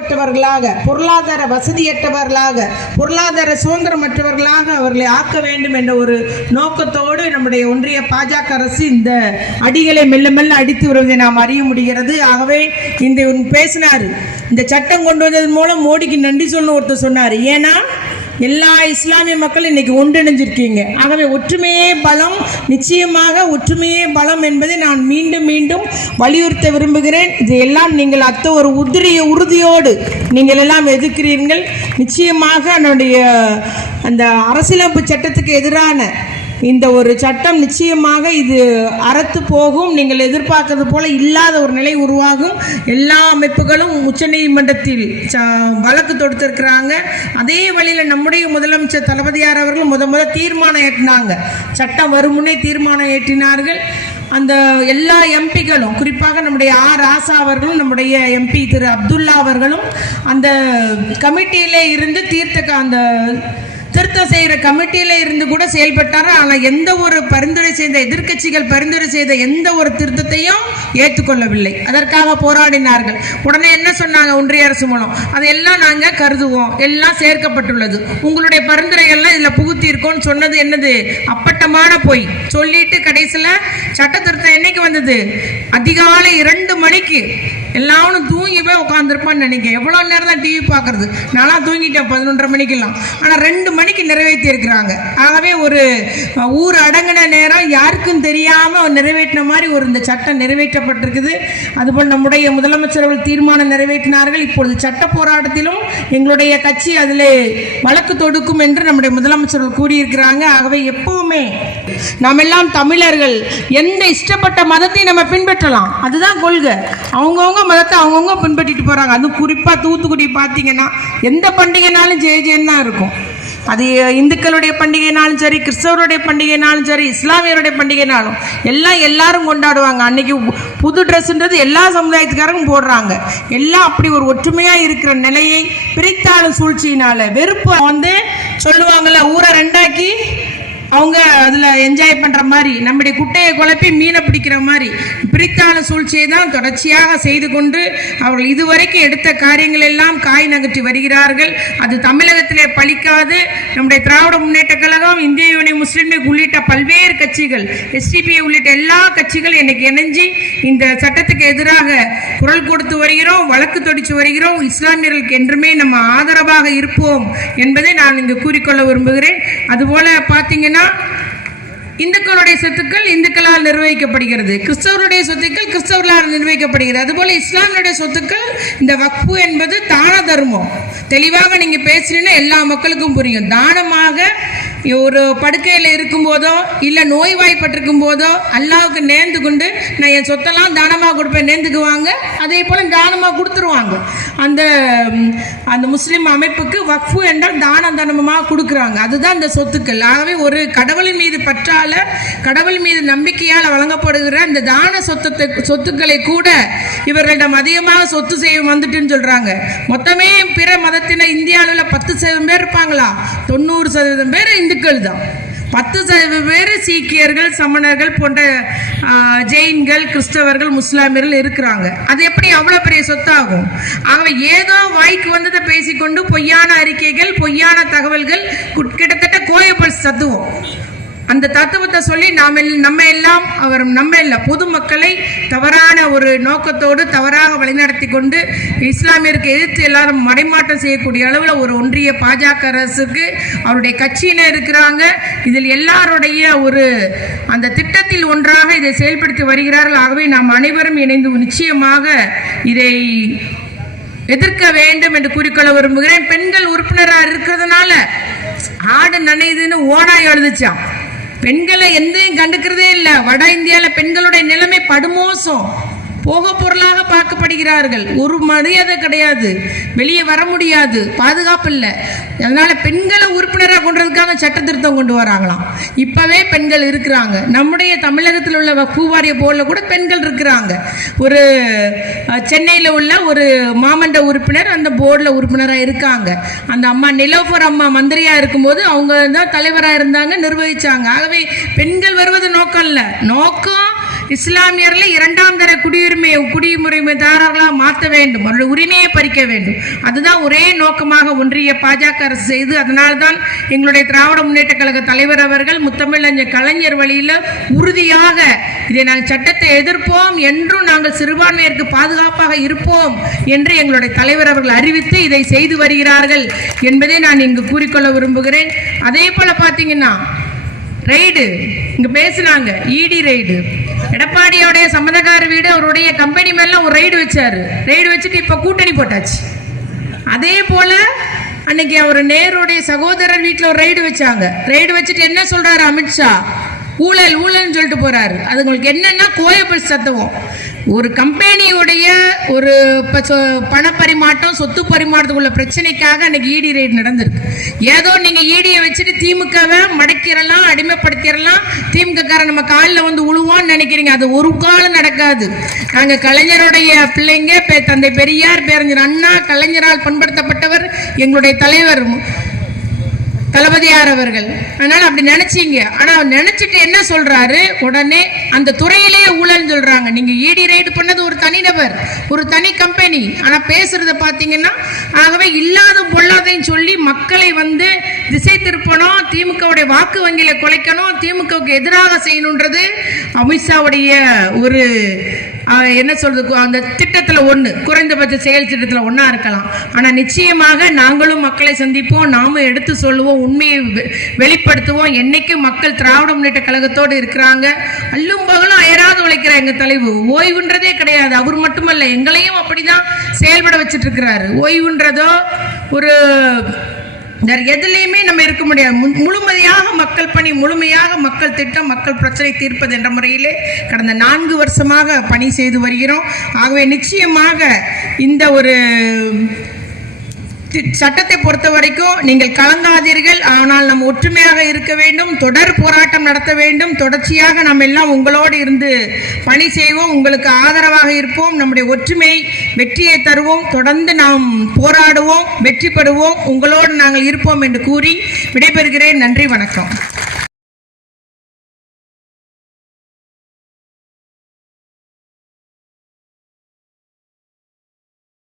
பிற்படுத்தப்பட்டவர்களாக பொருளாதார வசதியற்றவர்களாக பொருளாதார சுதந்திரமற்றவர்களாக அவர்களை ஆக்க வேண்டும் என்ற ஒரு நோக்கத்தோடு நம்முடைய ஒன்றிய பாஜக அரசு இந்த அடிகளை மெல்ல மெல்ல அடித்து வருவதை நாம் அறிய முடிகிறது. ஆகவே இந்த பேசினார் இந்த சட்டம் கொண்டு வந்ததன் மூலம் மோடிக்கு நன்றி சொல்லணும் ஒருத்தர் சொன்னார். ஏன்னா எல்லா இஸ்லாமிய மக்கள் இன்னைக்கு ஒன்றிணைஞ்சிருக்கீங்க. ஆகவே ஒற்றுமையே பலம் நிச்சயமாக ஒற்றுமையே பலம் என்பதை நான் மீண்டும் மீண்டும் வலியுறுத்த விரும்புகிறேன். இதையெல்லாம் நீங்கள் அத்த ஒரு உதிரிய உறுதியோடு நீங்கள் எல்லாம் எதிர்க்கிறீர்கள். நிச்சயமாக என்னுடைய அந்த அரசியலமைப்பு சட்டத்துக்கு எதிரான இந்த ஒரு சட்டம் நிச்சயமாக இது அறத்து போகும். நீங்கள் எதிர்பார்க்கறது போல இல்லாத ஒரு நிலை உருவாகும். எல்லா அமைப்புகளும் உச்சநீதிமன்றத்தில் ச- வழக்கு தொடுத்திருக்கிறாங்க. அதே வழியில் நம்முடைய முதலமைச்சர் தளபதியார் அவர்கள் முத முத தீர்மானம் ஏற்றினாங்க. சட்டம் வருமுனே தீர்மானம் ஏற்றினார்கள். அந்த எல்லா எம்பிகளும் குறிப்பாக நம்முடைய ஆர் ராசா அவர்களும் நம்முடைய எம்பி திரு அப்துல்லா அவர்களும் அந்த கமிட்டியிலே இருந்து தீர்த்த அந்த திருத்தம் செய்கிற கமிட்டியில இருந்து கூட செயல்பட்டாரு? ஆனால் எந்த ஒரு பரிந்துரை செய்த எதிர்க்கட்சிகள் பரிந்துரை செய்த எந்த ஒரு திருத்தத்தையும் ஏற்றுக்கொள்ளவில்லை. அதற்காக போராடினார்கள். உடனே என்ன சொன்னாங்க ஒன்றிய அரசு மூலம்? அதையெல்லாம் நாங்கள் கருதுவோம். எல்லாம் சேர்க்கப்பட்டுள்ளது. உங்களுடைய பரிந்துரைகள்லாம் இதில் புகுத்தியிருக்கோம்னு சொன்னது என்னது? அப்பட்டமான பொய். சொல்லிட்டு கடைசியில் சட்ட திருத்தம் என்னைக்கு வந்தது? அதிகாலை இரண்டு மணிக்கு. எல்லாரும் தூங்கி போய் உட்காந்துருப்பான்னு நினைக்கிறேன். எவ்வளோ நேரம் தான் டிவி பார்க்குறது? நான்லாம் தூங்கிட்டேன் பதினொன்றரை மணிக்கெல்லாம். ஆனால் ரெண்டு மணிக்கு நிறைவேற்றி இருக்கிறாங்க ஆகவே ஒரு ஊர் அடங்கின நேரம் யாருக்கும் தெரியாமல் நிறைவேற்றின மாதிரி ஒரு இந்த சட்டம் நிறைவேற்றப்பட்டிருக்குது. அதுபோல் நம்முடைய முதலமைச்சர் அவர்கள் தீர்மானம் நிறைவேற்றினார்கள். இப்பொழுது சட்ட போராட்டத்திலும் எங்களுடைய கட்சி அதில் வழக்கு தொடுக்கும் என்று நம்முடைய முதலமைச்சர் கூறியிருக்கிறாங்க. ஆகவே எப்பவுமே நாம் எல்லாம் தமிழர்கள் எந்த இஷ்டப்பட்ட மதத்தை நம்ம பின்பற்றலாம்? அதுதான் கொள்கை. அவங்கவுங்க மதத்தை அவங்கவுங்க பின்பற்றிட்டு போகிறாங்க அதுவும் குறிப்பாக தூத்துக்குடி பார்த்தீங்கன்னா எந்த பண்டிகைனாலும் ஜெய ஜெயன் தான் இருக்கும். அது இந்துக்களுடைய பண்டிகைனாலும் சரி கிறிஸ்தவருடைய பண்டிகைனாலும் சரி இஸ்லாமியருடைய பண்டிகைனாலும் எல்லாம் எல்லாரும் கொண்டாடுவாங்க. அன்னைக்கு புது ட்ரெஸ்ன்றது எல்லா சமுதாயத்துக்காரரும் போடுறாங்க. எல்லாம் அப்படி ஒரு ஒற்றுமையாக இருக்கிற நிலையை பிரித்தாளும் சூழ்ச்சியினால வெறுப்பு வந்து சொல்லுவாங்கல்ல ஊரை ரெண்டாக்கி அவங்க அதில் என்ஜாய் பண்ணுற மாதிரி நம்முடைய குட்டையை குழப்பி மீனை பிடிக்கிற மாதிரி பிரித்தான சூழ்ச்சியை தான் தொடர்ச்சியாக செய்து கொண்டு அவர்கள் இதுவரைக்கும் எடுத்த காரியங்கள் எல்லாம் காய் நகர்த்தி வருகிறார்கள். அது தமிழகத்திலே பலிக்காது நம்முடைய திராவிட முன்னேற்ற கழகம் இந்திய யூனியன் முஸ்லீம் லீக் உள்ளிட்ட பல்வேறு கட்சிகள் எஸ்டிபிஐ உள்ளிட்ட எல்லா கட்சிகளும் இன்னைக்கு இணைஞ்சு இந்த சட்டத்துக்கு எதிராக குரல் கொடுத்து வருகிறோம் வழக்கு தொடிச்சு வருகிறோம் இஸ்லாமியர்களுக்கு என்றுமே நம்ம ஆதரவாக இருப்போம் என்பதை நான் இங்கு கூறிக்கொள்ள விரும்புகிறேன். அதுபோல பார்த்தீங்கன்னா இந்துக்களுடைய சொத்துக்கள் இந்துக்களால் நிர்வகிக்கப்படுகிறது. கிறிஸ்தவருடைய சொத்துக்கள் கிறிஸ்தவர்களால் நிர்வகிக்கப்படுகிறது. அதுபோல இஸ்லாமியுடைய சொத்துக்கள் இந்த வக்ஃபு என்பது தான தர்மம். தெளிவாக நீங்கள் பேசுறீங்கன்னா எல்லா மக்களுக்கும் புரியும். தானமாக ஒரு படுக்கையில் இருக்கும்போதோ இல்லை நோய்வாய்ப்பட்டிருக்கும் போதோ அல்லாவுக்கு நேர்ந்து கொண்டு நான் என் சொத்தெல்லாம் தானமாக கொடுப்பேன் நேர்ந்துக்குவாங்க அதே போல் தானமாக கொடுத்துருவாங்க. அந்த அந்த முஸ்லீம் அமைப்புக்கு வக்ஃபு என்றால் தான தானமாக கொடுக்குறாங்க. அதுதான் இந்த சொத்துக்கள். ஆகவே ஒரு கடவுளின் மீது பற்றால கடவுள் மீது நம்பிக்கையால் வழங்கப்படுகிற இந்த தான சொத்தத்தை சொத்துக்களை கூட இவர்களிடம் அதிகமாக சொத்து செய்ய வந்துட்டுன்னு சொல்கிறாங்க மொத்தமே பிற மதத்தினர் இந்தியாவில் பத்து சதவீதம் பேர் இருப்பாங்களா? தொண்ணூறு சதவீதம் பேர் இந்துக்கள் தான். பத்து சதவீதம் பேர் சீக்கியர்கள் சமணர்கள் போன்ற ஜெயின்கள் கிறிஸ்தவர்கள் முஸ்லாமியர்கள் இருக்கிறாங்க. அது எப்படி அவ்வளோ பெரிய சொத்தாகும்? ஆகவே ஏதோ வாய்க்கு வந்ததை பேசிக்கொண்டு பொய்யான அறிக்கைகள் பொய்யான தகவல்கள் குட்- கிட்டத்தட்ட கோயப்பல் சத்துவோம். அந்த தத்துவத்தை சொல்லி நாம் எல்- நம்ம எல்லாம் அவர் நம்ம இல்லை பொதுமக்களை தவறான ஒரு நோக்கத்தோடு தவறாக வழிநடத்தி கொண்டு இஸ்லாமியருக்கு எதிர்த்து எல்லாரும் மடைமாற்றம் செய்யக்கூடிய அளவில் ஒரு ஒன்றிய பாஜக அரசுக்கு அவருடைய கட்சியினர் இருக்கிறாங்க. இதில் எல்லாருடைய ஒரு அந்த திட்டத்தில் ஒன்றாக இதை செயல்படுத்தி வருகிறார்கள். ஆகவே நாம் அனைவரும் இணைந்து நிச்சயமாக இதை எதிர்க்க வேண்டும் என்று கூறிக்கொள்ள விரும்புகிறேன். பெண்கள் உறுப்பினராக இருக்கிறதுனால ஆடு நனையுதுன்னு ஓனாய் எழுதுச்சான் பெண்களை எந்தையும் கண்டுக்கிறதே இல்லை. வட இந்தியாவில் பெண்களுடைய நிலைமை படுமோசம். போக பொருளாக பார்க்கப்படுகிறார்கள். ஒரு மரியாதை கிடையாது. வெளியே வர முடியாது. பாதுகாப்பு இல்லை அதனால பெண்களை உறுப்பினராக கொண்டதுக்காக சட்ட திருத்தம் கொண்டு வராங்களாம். இப்பவே பெண்கள் இருக்கிறாங்க. நம்முடைய தமிழகத்தில் உள்ள வக்ஃபு வாரிய போர்டில் கூட பெண்கள் இருக்கிறாங்க. ஒரு சென்னையில் உள்ள ஒரு மாமண்ட உறுப்பினர் அந்த போர்டில் உறுப்பினராக இருக்காங்க. அந்த அம்மா நிலோஃபர் அம்மா மந்திரியாக இருக்கும்போது அவங்க தான் தலைவராக இருந்தாங்க நிர்வகிச்சாங்க. ஆகவே பெண்கள் வருவது நோக்கம் இல்லை. நோக்கம் இஸ்லாமியர்ல இரண்டாம் தர குடியுரிமை குடியுரிமைதாரர்களாக மாற்ற வேண்டும். அவருடைய உரிமையை பறிக்க வேண்டும். அதுதான் ஒரே நோக்கமாக ஒன்றிய பாஜக அரசு செய்து அதனால்தான் எங்களுடைய திராவிட முன்னேற்ற கழக தலைவர் அவர்கள் முத்தமிழஞ்ச கலைஞர் வழியில் உறுதியாக இதை நாங்கள் சட்டத்தை எதிர்ப்போம் என்றும் நாங்கள் சிறுபான்மையருக்கு பாதுகாப்பாக இருப்போம் என்று எங்களுடைய தலைவர் அவர்கள் அறிவித்து இதை செய்து வருகிறார்கள் என்பதை நான் இங்கு கூறிக்கொள்ள விரும்புகிறேன். அதே போல பார்த்தீங்கன்னா ரைடு இங்கே பேசுனாங்க இடி ரைடு எடப்பாடியோடைய சம்மந்தக்கார வீடு அவருடைய கம்பெனி மேல ஒரு ரைடு வச்சாரு. ரைடு வச்சுட்டு இப்ப கூட்டணி போட்டாச்சு. அதே போல அன்னைக்கு அவர் நேருடைய சகோதரர் வீட்டில் ஒரு ரைடு வச்சாங்க. ரைடு வச்சுட்டு என்ன சொல்றாரு அமித்ஷா? ஊழல் ஊழல்னு சொல்லிட்டு போறாரு. அது உங்களுக்கு என்னன்னா கோயப்பல் சத்துவம் ஒரு கம்பெனியுடைய ஒரு பணப்பரிமாட்டம் சொ- பணப்பரிமாற்றம் சொத்து பரிமாற்றத்துக்குள்ள பிரச்சனைக்காக அன்னைக்கு இடி ரைடு நடந்திருக்கு. ஏதோ நீங்க ஈடியை வச்சுட்டு திமுகவை மடக்கிறலாம் அடிமைப்படுத்திடலாம் திமுகக்கார நம்ம காலில் வந்து உழுவோம்னு நினைக்கிறீங்க. அது ஒரு காலம் நடக்காது. நாங்க கலைஞருடைய பிள்ளைங்க பெ- தந்தை பெரியார் பேரஞ்சர் அண்ணா கலைஞரால் பண்படுத்தப்பட்டவர் எங்களுடைய தலைவர். தளபதியார் அவர்கள். அதனால அப்படி நினைச்சீங்க. ஆனா அவர் நினைச்சிட்டு என்ன சொல்றாரு? உடனே அந்த துறையிலேயே ஊழல் சொல்றாங்க. நீங்க இடி ரைடு பண்ணது ஒரு தனிநபர் ஒரு தனி கம்பெனி ஆனா பேசுறத பாத்தீங்கன்னா ஆகவே இல்லாத பொல்லாதையும் சொல்லி மக்களை வந்து திசை திருப்பணும் திமுகவுடைய வாக்கு வங்கியில குலைக்கணும் திமுகவுக்கு எதிராக செய்யணுன்றது அமித்ஷாவுடைய ஒரு என்ன சொல்றது? அந்த திட்டத்தில் ஒன்று குறைந்தபட்ச செயல் திட்டத்தில் ஒன்றா இருக்கலாம். ஆனால் நிச்சயமாக நாங்களும் மக்களை சந்திப்போம் நாமும் எடுத்து சொல்லுவோம் உண்மையை வெ- வெளிப்படுத்துவோம். என்னைக்கு மக்கள் திராவிட முன்னேற்ற கழகத்தோடு இருக்கிறாங்க. அல்லும் பகலும் அயராது உழைக்கிற எங்கள் தலைவு. ஓய்வுன்றதே கிடையாது. அவர் மட்டுமல்ல எங்களையும் அப்படிதான் செயல்பட வச்சுட்டு இருக்கிறாரு. ஓய்வுன்றதோ ஒரு வேற எதுலேயுமே நம்ம இருக்க முடியாது. மு- முழுமையாக மக்கள் பணி முழுமையாக மக்கள் திட்டம் மக்கள் பிரச்சனை தீர்ப்பது என்ற முறையிலே கடந்த நான்கு வருஷமாக பணி செய்து வருகிறோம். ஆகவே நிச்சயமாக இந்த ஒரு சட்டத்தை பொறுத்த வரைக்கும் நீங்கள் கலங்காதீர்கள். ஆனால் நாம் ஒற்றுமையாக இருக்க வேண்டும் தொடர் போராட்டம் நடத்த வேண்டும். தொடர்ச்சியாக நாம் எல்லாம் உங்களோடு இருந்து பணி செய்வோம் உங்களுக்கு ஆதரவாக இருப்போம். நம்முடைய ஒற்றுமை வெற்றியை தருவோம். தொடர்ந்து நாம் போராடுவோம் வெற்றி பெறுவோம். உங்களோடு நாங்கள் இருப்போம் என்று கூறி விடைபெறுகிறேன். நன்றி வணக்கம்.